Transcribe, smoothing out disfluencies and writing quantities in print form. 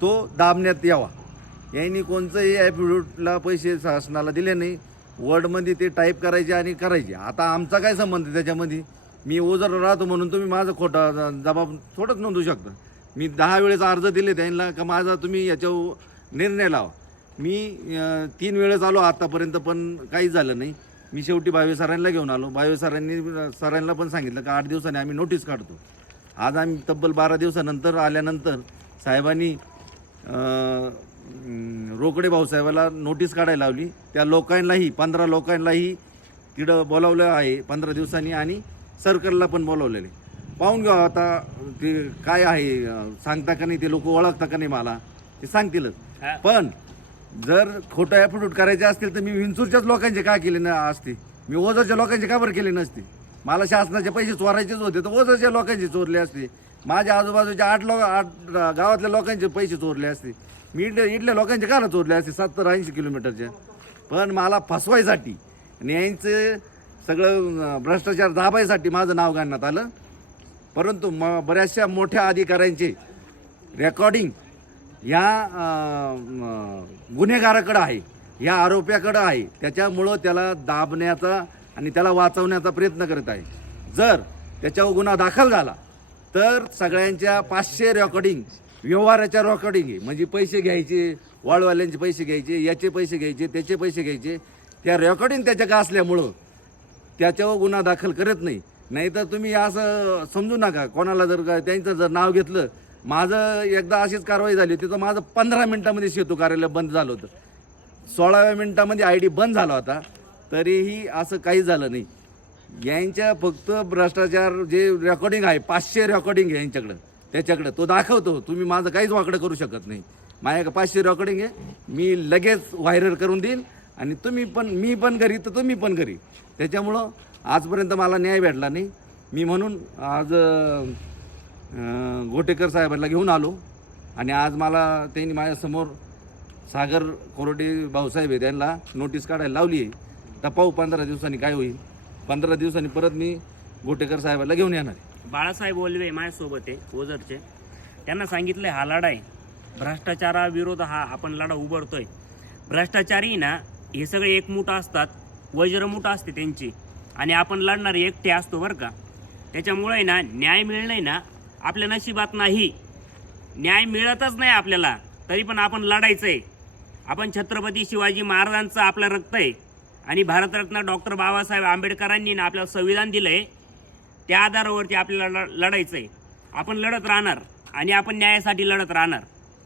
तो दाबण्यात यावा. यांनी कोणतंही ॲफिडेविटला पैसे शासनाला दिले नाही. वर्डमध्ये ते टाईप करायचे आणि करायचे. आता आमचा काय संबंध त्याच्यामध्ये? मी ओझर राहतो म्हणून तुम्ही माझं खोटा जबाब थोडंच नोंदवू शकता. मी 10 वेळेस अर्ज दिले त्यांना का माझा तुम्ही याच्यावर निर्णय लावा. मी 3 वेळेस आलो आतापर्यंत पण काहीच झालं नाही. मी शेवटी भावे सरांना घेऊन आलो. भावे सरांना पण सांगितलं का 8 दिवसांनी आम्ही नोटीस काढतो. आज आम्ही तब्बल 12 दिवसानंतर आल्यानंतर साहेबांनी रोकडे भाऊसाहेबाला नोटीस काढायला लावली. त्या लोकांनाही 15 लोकांनाही तिकडं बोलावलं आहे 15 दिवसांनी आणि सर्कलला पण बोलावलेले. पाहून घ्या आता ते काय आहे, सांगता का नाही, ते लोक ओळखता का नाही मला ते सांगतीलच. पण जर खोटं ॲफिडेविट करायचे असतील तर मी विंचूरच्याच लोकांचे का केले ना असते, मी ओझरच्या लोकांचे का बरं केले नसते? मला शासनाचे पैसे चोरायचेच होते तर ओझरच्या लोकांचे चोरले असते. माझ्या आजूबाजूच्या 8 गावातल्या लोकांचे पैसे चोरले असते. मी इथल्या लोकांचे का चोरले असते 70-80 किलोमीटरच्या. पण मला फसवायसाठी आणि यांचं सगळं भ्रष्टाचार दाबायसाठी माझं नाव काढण्यात आलं. परंतु बऱ्याचशा मोठ्या अधिकाऱ्यांचे रेकॉर्डिंग या गुन्हेगाराकडं आहे, या आरोप्याकडं आहे. त्याच्यामुळं त्याला दाबण्याचा आणि त्याला वाचवण्याचा प्रयत्न करत आहे. जर त्याच्यावर गुन्हा दाखल झाला तर सगळ्यांच्या 500 रेकॉर्डिंग व्यवहाराच्या रेकॉर्डिंग आहे. म्हणजे पैसे घ्यायचे, वाळवाल्यांचे पैसे घ्यायचे, याचे पैसे घ्यायचे, त्याचे पैसे घ्यायचे, त्या रेकॉर्डिंग त्याच्या का असल्यामुळं त्याच्यावर गुन्हा दाखल करत नाही. नाही तर तुम्ही असं समजू नका कोणाला जर त्यांचं जर नाव घेतलं. माझं एकदा अशीच कारवाई झाली होती तर माझं 15 मिनिटामध्ये सेतू कार्यालय बंद झालं होतं. 16व्या मिनिटामध्ये ID बंद झाला होता. तरीही असं काही झालं नाही. यांच्या फक्त भ्रष्टाचार जे रेकॉर्डिंग आहे 500 रेकॉर्डिंग आहे यांच्याकडं, त्याच्याकडं तो दाखवतो. तुम्ही माझं काहीच वाकडं करू शकत नाही. माझ्याकडे 500 रेकॉर्डिंग आहे. मी लगेच व्हायरल करून देईन आणि तुम्ही पण, मी पण घरी तर तुम्ही पण घरी. त्याच्यामुळं आजपर्यंत मला न्याय भेटला नाही. मी म्हणून आज गोटेकर साहेबांना घेऊन आलो आणि आज मला त्यांनी माझ्यासमोर सागर कोरडे भाऊसाहेब आहे त्यांना नोटीस काढायला लावली आहे. तर पाहू 15 दिवसांनी काय होईल. 15 दिवसांनी परत मी गोटेकर साहेबांना घेऊन येणार आहे. बाळासाहेब ओलवे माझ्यासोबत आहे ओझरचे. त्यांना सांगितलं हा लढा आहे, भ्रष्टाचाराविरोध हा आपण लढा उभारतोय. भ्रष्टाचारी ना हे सगळे एकमूठ असतात, वज्रमूठ असते त्यांची आणि आपण लढणारे एकटे असतो बरं का. त्याच्यामुळे ना न्याय मिळणं ना आपल्या नशिबात नाही. न्याय मिळतच नाही आपल्याला, तरी पण आपण लढायचं आहे. आपण छत्रपती शिवाजी महाराजांचं आपलं रक्त आहे आणि भारतरत्न डॉक्टर बाबासाहेब आंबेडकरांनी ना आपल्याला संविधान दिलं आहे. त्या आधारावरती आपल्याला लढायचं आहे. आपण लढत राहणार आणि आपण न्यायासाठी लढत राहणार.